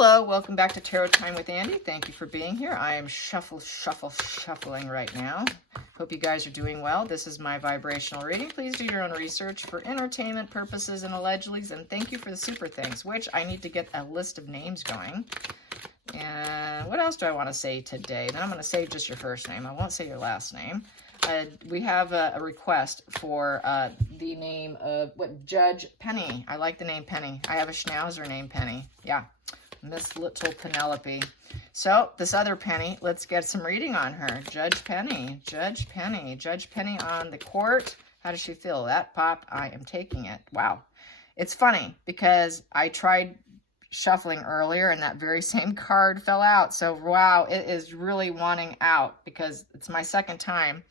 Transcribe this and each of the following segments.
Hello, welcome back to Tarot Time with Andy. Thank you for being here. I am shuffling right now. Hope you guys are doing well. This is my vibrational reading. Please do your own research for entertainment purposes and allegedly. And thank you for the super things, which I need to get a list of names going. And what else do I want to say today? Then I'm going to say just your first name. I won't say your last name. We have a request for the name of Judge Penny. I like the name Penny. I have a schnauzer named Penny. Yeah. Miss Little Penelope. So this other Penny, let's get some reading on her. Judge Penny, Judge Penny, Judge Penny on the court. How does she feel? That pop, I am taking it. Wow. It's funny because I tried shuffling earlier and that very same card fell out. So wow, it is really wanting out because it's my second time.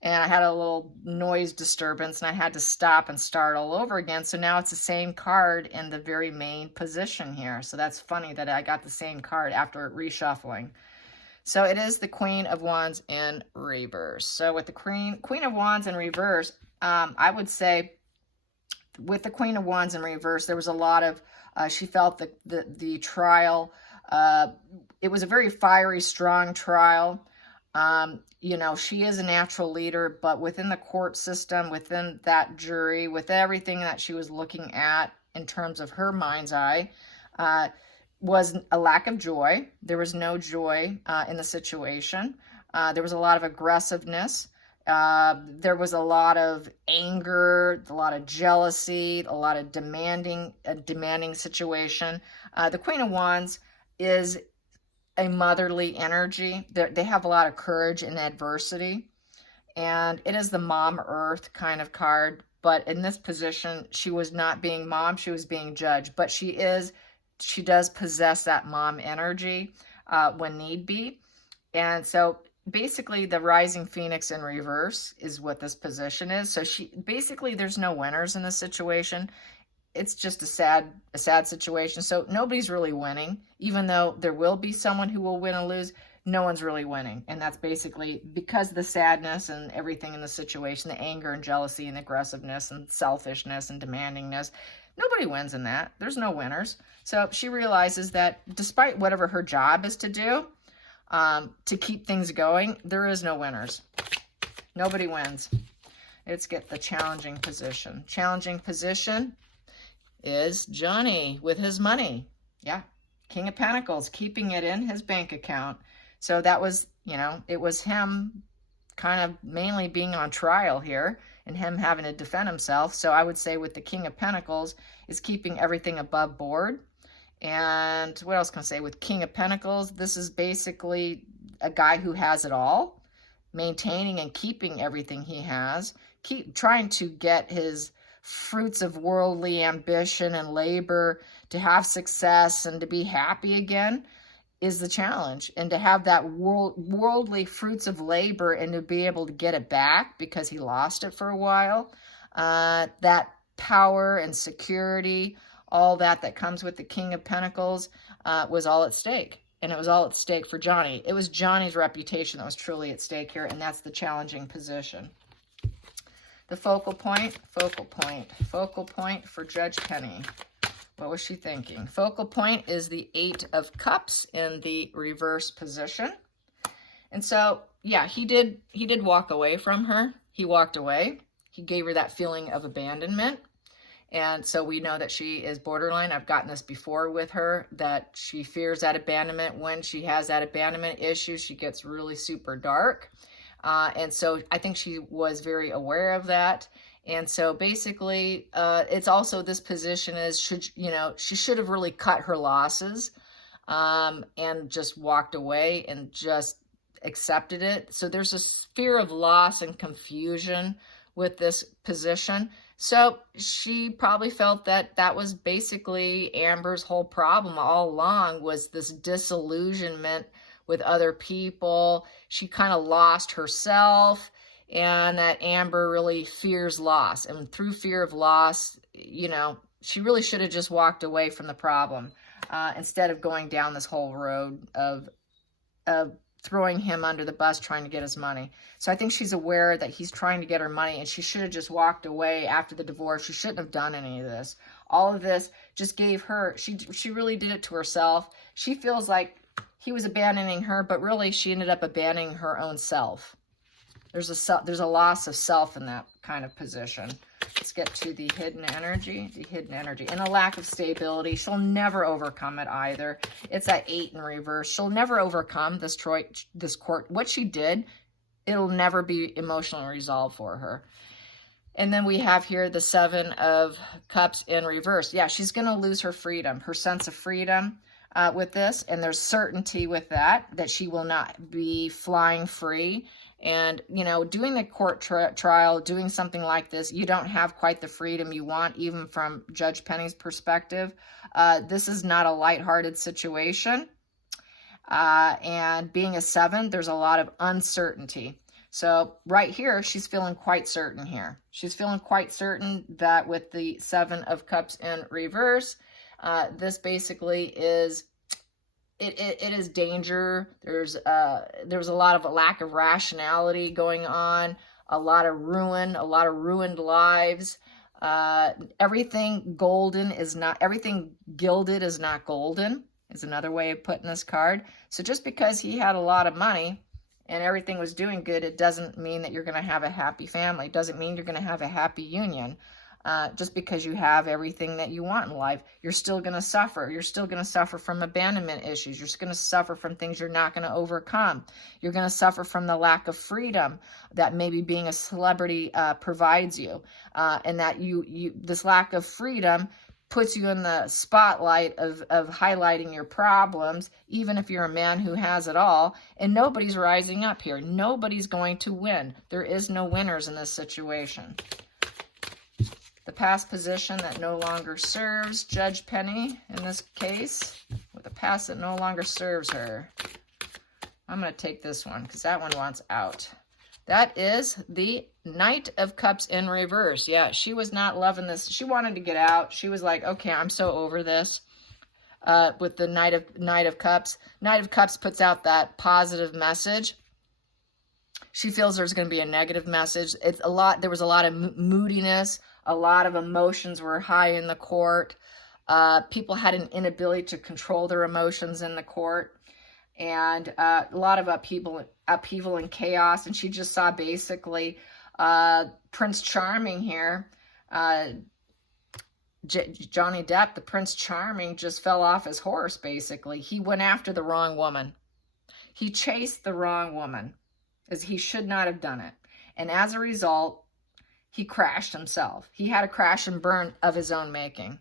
And I had a little noise disturbance and I had to stop and start all over again. So now it's the same card in the very main position here. So that's funny that I got the same card after reshuffling. So it is the Queen of Wands in reverse. So with the Queen of Wands in reverse, I would say with the Queen of Wands in reverse, there was a lot of, she felt the trial, it was a very fiery, strong trial. You know, she is a natural leader, but within the court system, within that jury, with everything that she was looking at in terms of her mind's eye, was a lack of joy. There was no joy in the situation. There was a lot of aggressiveness. There was a lot of anger, a lot of jealousy, a lot of demanding situation. The Queen of Wands is a motherly energy. They have a lot of courage in adversity. And it is the Mom Earth kind of card. But in this position, she was not being mom, she was being judge. But she does possess that mom energy when need be. And so basically the Rising Phoenix in reverse is what this position is. So basically there's no winners in this situation. It's just a sad situation. So nobody's really winning, even though there will be someone who will win and lose. No one's really winning. And that's basically because of the sadness and everything in the situation, the anger and jealousy and aggressiveness and selfishness and demandingness. Nobody wins in that. There's no winners. So she realizes that despite whatever her job is to do, to keep things going, there is no winners. Nobody wins. Let's get the challenging position. Challenging position is Johnny with his money. Yeah, King of Pentacles, keeping it in his bank account. So that was, you know, it was him kind of mainly being on trial here and him having to defend himself. So I would say with the King of Pentacles is keeping everything above board. And what else can I say? With King of Pentacles, this is basically a guy who has it all, maintaining and keeping everything he has, trying to get his fruits of worldly ambition and labor to have success and to be happy again is the challenge. And to have that worldly fruits of labor and to be able to get it back because he lost it for a while, that power and security, all that comes with the King of Pentacles was all at stake. And it was all at stake for Johnny. It was Johnny's reputation that was truly at stake here, and that's the challenging position. The focal point for Judge Penny. What was she thinking? Focal point is the 8 of Cups in the reverse position. And so, yeah, he did walk away from her. He walked away. He gave her that feeling of abandonment. And so we know that she is borderline. I've gotten this before with her, that she fears that abandonment. When she has that abandonment issue, she gets really super dark. And so I think she was very aware of that. And so basically, it's also this position is, she should have really cut her losses and just walked away and just accepted it. So there's a fear of loss and confusion with this position. So she probably felt that that was basically Amber's whole problem all along, was this disillusionment with other people. She kind of lost herself, and that Amber really fears loss. And through fear of loss, you know, she really should have just walked away from the problem instead of going down this whole road of throwing him under the bus, trying to get his money. So I think she's aware that he's trying to get her money, and she should have just walked away after the divorce. She shouldn't have done any of this. All of this just gave her, she really did it to herself. She feels like he was abandoning her, but really she ended up abandoning her own self. There's a loss of self in that kind of position. Let's get to the hidden energy. The hidden energy. And a lack of stability. She'll never overcome it either. It's at 8 in reverse. She'll never overcome this court. What she did, it'll never be emotionally resolved for her. And then we have here the 7 of Cups in reverse. Yeah, she's going to lose her freedom, her sense of freedom with this. And there's certainty with that she will not be flying free. And, you know, doing the court trial, doing something like this, you don't have quite the freedom you want, even from Judge Penny's perspective. This is not a lighthearted situation. And being a 7, there's a lot of uncertainty. So right here, she's feeling quite certain here. She's feeling quite certain that with the 7 of Cups in reverse, this basically is, it is danger. There's a lot of a lack of rationality going on, a lot of ruined lives. Everything gilded is not golden, is another way of putting this card. So just because he had a lot of money and everything was doing good, it doesn't mean that you're going to have a happy family. It doesn't mean you're going to have a happy union. Just because you have everything that you want in life, you're still going to suffer. You're still going to suffer from abandonment issues. You're going to suffer from things you're not going to overcome. You're going to suffer from the lack of freedom that maybe being a celebrity provides you. And that this lack of freedom puts you in the spotlight of highlighting your problems, even if you're a man who has it all. And nobody's rising up here. Nobody's going to win. There is no winners in this situation. The past position that no longer serves Judge Penny in this case, with a past that no longer serves her. I'm going to take this one because that one wants out. That is the Knight of Cups in reverse. Yeah, she was not loving this. She wanted to get out. She was like, okay, I'm so over this. With the Knight of Cups. Knight of Cups puts out that positive message. She feels there's going to be a negative message. There was a lot of moodiness. A lot of emotions were high in the court. People had an inability to control their emotions in the court. And a lot of upheaval and chaos. And she just saw basically Prince Charming here. Johnny Depp, the Prince Charming, just fell off his horse, basically. He went after the wrong woman. He chased the wrong woman, as he should not have done it. And as a result, he crashed himself. He had a crash and burn of his own making.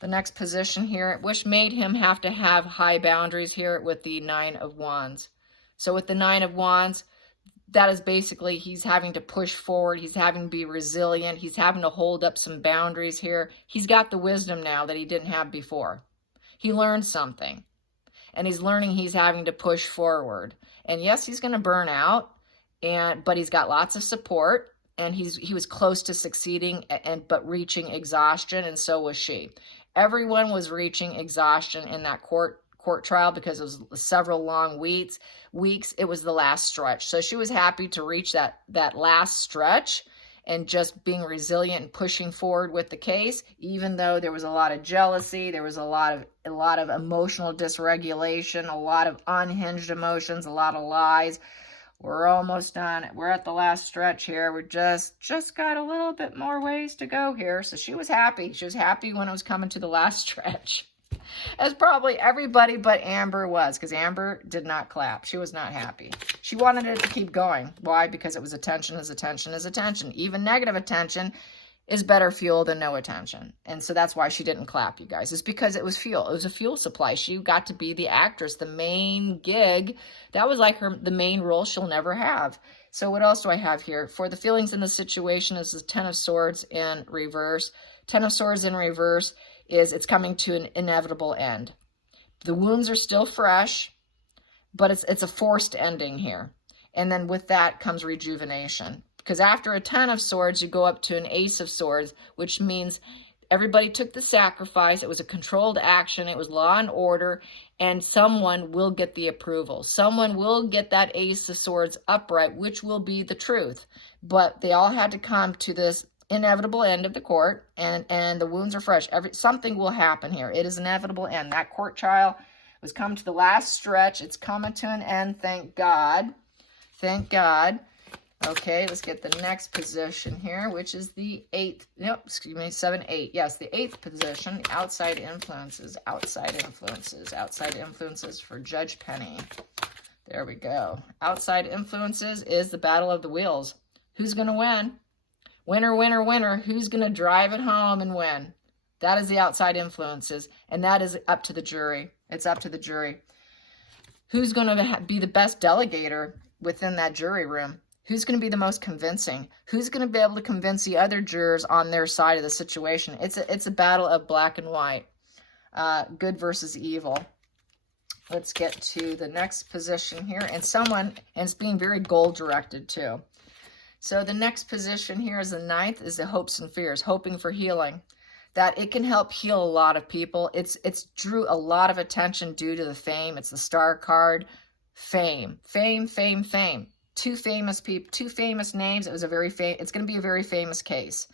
The next position here, which made him have to have high boundaries here with the 9 of Wands. So with the 9 of Wands, that is basically he's having to push forward. He's having to be resilient. He's having to hold up some boundaries here. He's got the wisdom now that he didn't have before. He learned something. And he's learning he's having to push forward. And yes, he's going to burn out. But he's got lots of support, and he was close to succeeding, but reaching exhaustion, and so was she. Everyone was reaching exhaustion in that court trial because it was several long weeks. It was the last stretch, so she was happy to reach that last stretch and just being resilient and pushing forward with the case, even though there was a lot of jealousy, there was a lot of emotional dysregulation, a lot of unhinged emotions, a lot of lies. We're almost done. We're at the last stretch here. We're just got a little bit more ways to go here. So she was happy. She was happy when it was coming to the last stretch. As probably everybody but Amber was, because Amber did not clap. She was not happy. She wanted it to keep going. Why? Because it was attention is attention is attention. Even negative attention is better fuel than no attention. And so that's why she didn't clap, you guys. It's because it was fuel. It was a fuel supply. She got to be the actress, the main gig. That was like the main role she'll never have. So what else do I have here? For the feelings in the situation is the 10 of Swords in reverse. 10 of Swords in reverse is it's coming to an inevitable end. The wounds are still fresh, but it's a forced ending here. And then with that comes rejuvenation. Because after a 10 of Swords, you go up to an Ace of Swords, which means everybody took the sacrifice. It was a controlled action. It was law and order, and someone will get the approval. Someone will get that Ace of Swords upright, which will be the truth. But they all had to come to this inevitable end of the court, and the wounds are fresh. Something will happen here. It is inevitable end. That court trial was come to the last stretch. It's coming to an end, thank God. Thank God. Okay, let's get the next position here, which is the 8th. Nope, excuse me, 7, 8. Yes, the 8th position, outside influences, outside influences, outside influences for Judge Penny. There we go. Outside influences is the battle of the wheels. Who's going to win? Winner, winner, winner. Who's going to drive it home and win? That is the outside influences, and that is up to the jury. It's up to the jury. Who's going to be the best delegator within that jury room? Who's going to be the most convincing? Who's going to be able to convince the other jurors on their side of the situation? It's a battle of black and white, good versus evil. Let's get to the next position here. And it's being very goal-directed too. So the next position here is the 9th, is the hopes and fears, hoping for healing. That it can help heal a lot of people. It's drew a lot of attention due to the fame. It's the star card, fame, fame, fame, fame. Two famous people, two famous names. It's going to be a very famous case.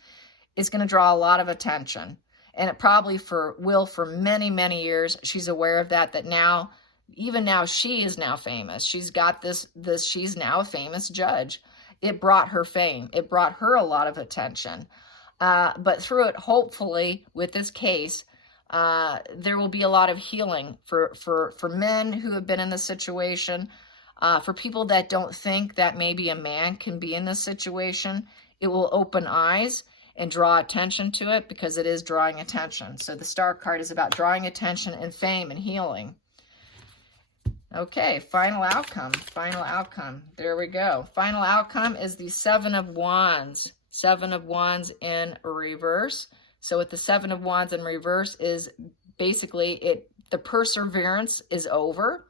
It's going to draw a lot of attention, and it probably will for many, many years. She's aware of that now, even now, she is now famous. She's got this. She's now a famous judge. It brought her fame. It brought her a lot of attention. But through it, hopefully, with this case, there will be a lot of healing for men who have been in this situation. For people that don't think that maybe a man can be in this situation, it will open eyes and draw attention to it, because it is drawing attention. So the star card is about drawing attention and fame and healing. Okay, final outcome. Final outcome. There we go. Final outcome is the 7 of Wands. 7 of Wands in reverse. So with the 7 of Wands in reverse is basically the perseverance is over.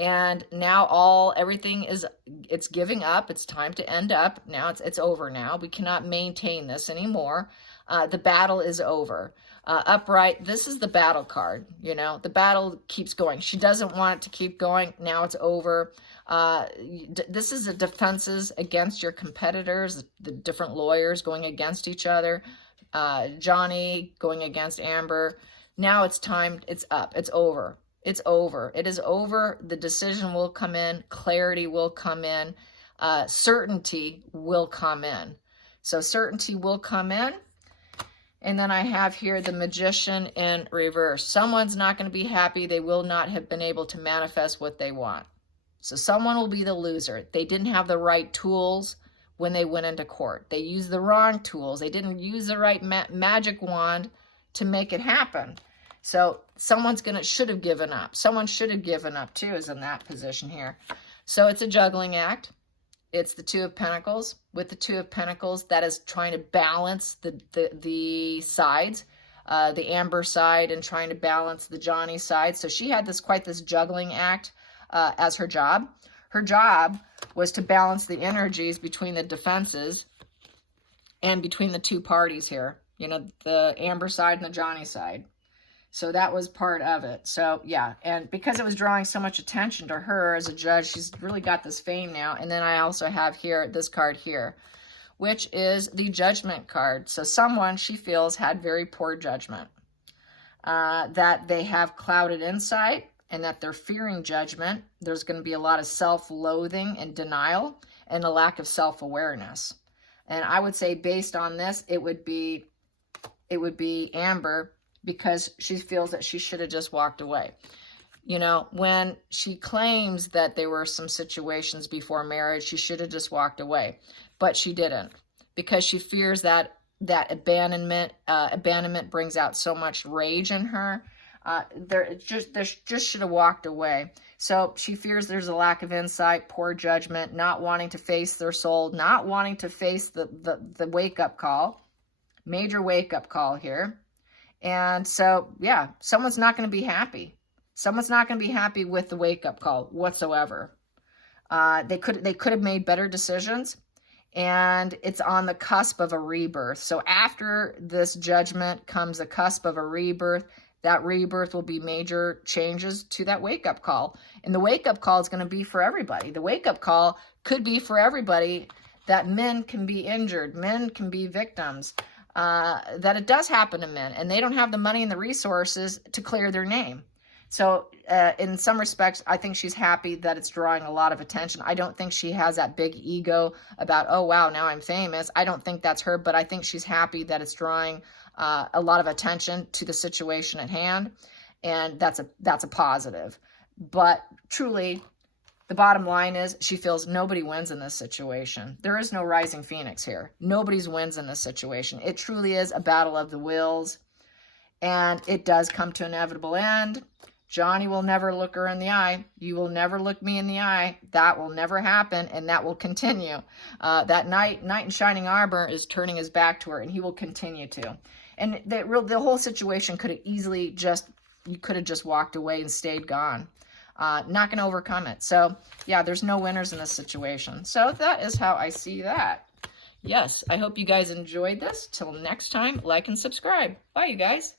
And now everything it's giving up. It's time to end up. Now it's over now. We cannot maintain this anymore. The battle is over. Upright, this is the battle card. You know, the battle keeps going. She doesn't want it to keep going. Now it's over. This is the defenses against your competitors, the different lawyers going against each other. Johnny going against Amber. Now it's time. It's up. It's over. It's over. It is over. The decision will come in. Clarity will come in. Certainty will come in. So certainty will come in. And then I have here the Magician in reverse. Someone's not going to be happy. They will not have been able to manifest what they want. So someone will be the loser. They didn't have the right tools when they went into court. They used the wrong tools. They didn't use the right magic wand to make it happen. So someone should have given up. Someone should have given up too, is in that position here. So it's a juggling act. It's the 2 of Pentacles. With the 2 of Pentacles, that is trying to balance the sides, the Amber side, and trying to balance the Johnny side. So she had quite this juggling act as her job. Her job was to balance the energies between the defenses and between the two parties here. You know, the Amber side and the Johnny side. So that was part of it. So yeah, and because it was drawing so much attention to her as a judge, she's really got this fame now. And then I also have here this card here, which is the Judgment card. So someone she feels had very poor judgment, that they have clouded insight, and that they're fearing judgment. There's going to be a lot of self-loathing and denial and a lack of self-awareness. And I would say based on this, it would be Amber, because she feels that she should have just walked away. You know, when she claims that there were some situations before marriage, she should have just walked away. But she didn't, because she fears that abandonment brings out so much rage in her. There just should have walked away. So she fears there's a lack of insight, poor judgment, not wanting to face their soul, not wanting to face the wake-up call, major wake-up call here. And so, yeah, someone's not going to be happy. Someone's not going to be happy with the wake-up call whatsoever. They could have made better decisions, and it's on the cusp of a rebirth. So after this judgment comes the cusp of a rebirth. That rebirth will be major changes to that wake-up call. And the wake-up call is going to be for everybody. The wake-up call could be for everybody that men can be injured, men can be victims, that it does happen to men, and they don't have the money and the resources to clear their name. So in some respects, I think she's happy that it's drawing a lot of attention. I don't think she has that big ego about, oh, wow, now I'm famous. I don't think that's her, but I think she's happy that it's drawing a lot of attention to the situation at hand, and that's a positive. But truly, the bottom line is she feels nobody wins in this situation. There is no rising phoenix here. Nobody's wins in this situation. It truly is a battle of the wills, and it does come to an inevitable end. Johnny will never look her in the eye. You will never look me in the eye. That will never happen, and that will continue. That knight in shining armor is turning his back to her, and he will continue to. And the whole situation could have easily you could have just walked away and stayed gone. Not going to overcome it. So, yeah, there's no winners in this situation. So that is how I see that. Yes, I hope you guys enjoyed this. Till next time, like and subscribe. Bye, you guys.